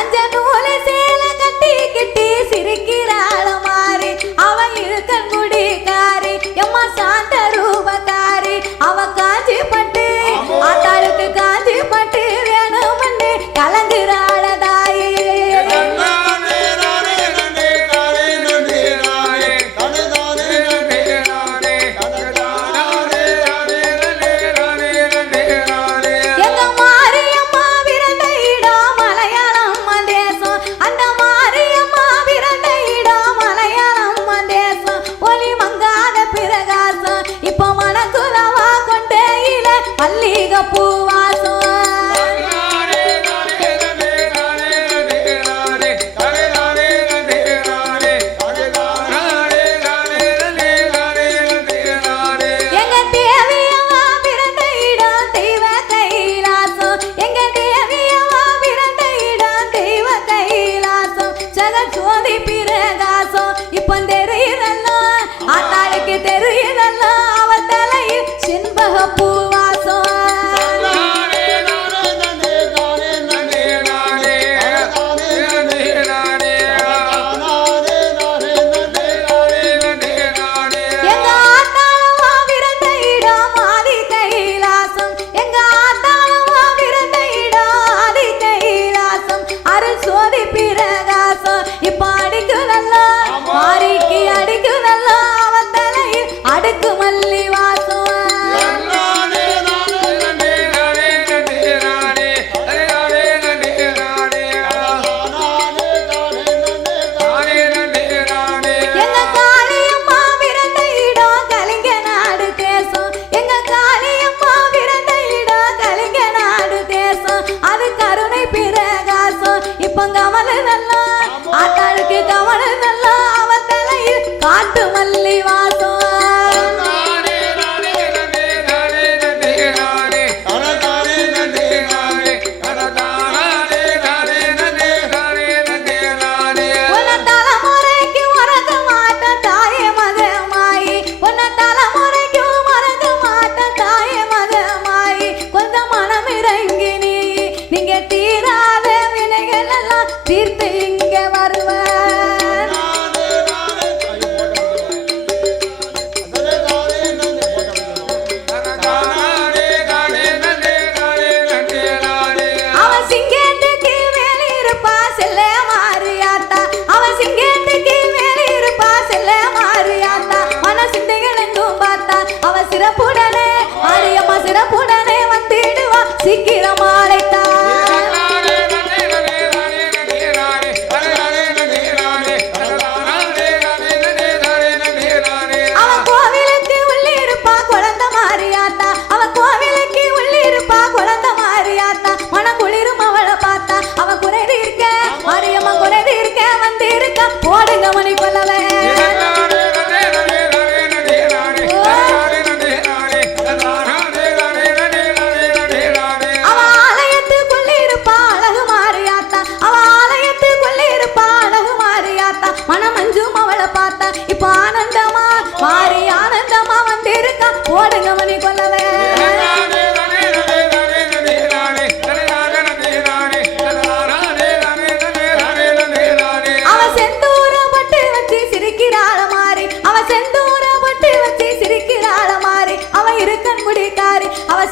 மஞ்ச நூலு சேல கட்டி கிட்டி சிரிக்கிறாள மாறி அவ இருக்கன் குடிக்காரி எம்மா சாந்த ரூபக்காரி அவ காஞ்சி பட்டு ஆத்தாளுக்கு காஞ்சி பட்டு வேணும்னு கலங்குறாள தாயே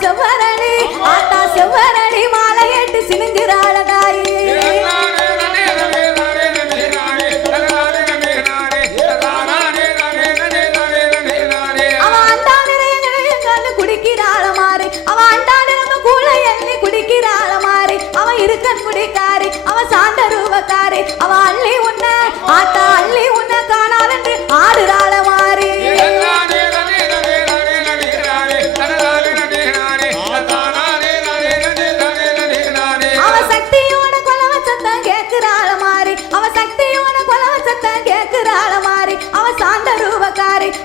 செவ்வரடி ஆத்தா செவ்வரடி மாலையேட்டு சினுங்குறாள தாயி அவ அண்டாடு குடிக்கிறாள மாறி அவ அண்டாடு நம்ம கூழ எண்ணி குடிக்கிறாள மாறி அவ இருக்கன் குடிக்காரி அவ சாந்த ரூபக்காரி அவ அள்ளி உன்ன ஆத்தா அள்ளி உன்ன காணாதென்று ஆடுறாள மாறி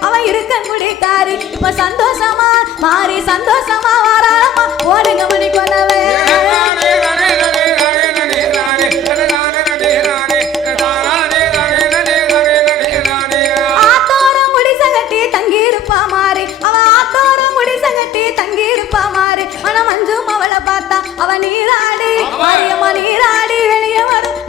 அவ இருக்கன் குடிக்காரி இப்ப சந்தோஷமா மாறி சந்தோஷமா வாராளமா ஓடுங்க மணி கொலவே ஆத்தோரம் குடிசை கட்டி தங்கி இருப்பா மாறி அவ ஆத்தோரம் குடிசை கட்டி தங்கி இருப்பா மாறி மனம் அஞ்சும் அவளை பார்த்தா அவ நீராடி மாரியம்மா நீராடி வெளியே வரும்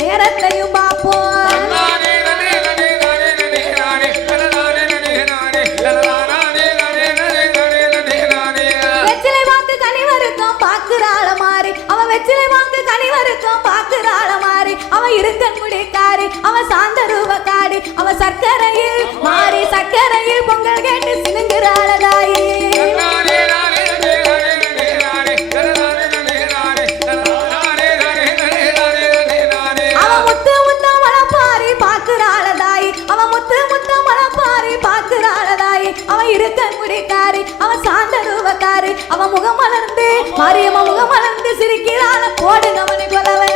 முகம் மலர்ந்து மாரியம்மா முகம் மலர்ந்து சிரிக்கிறாள் ஓடுங்க மணி கொலவை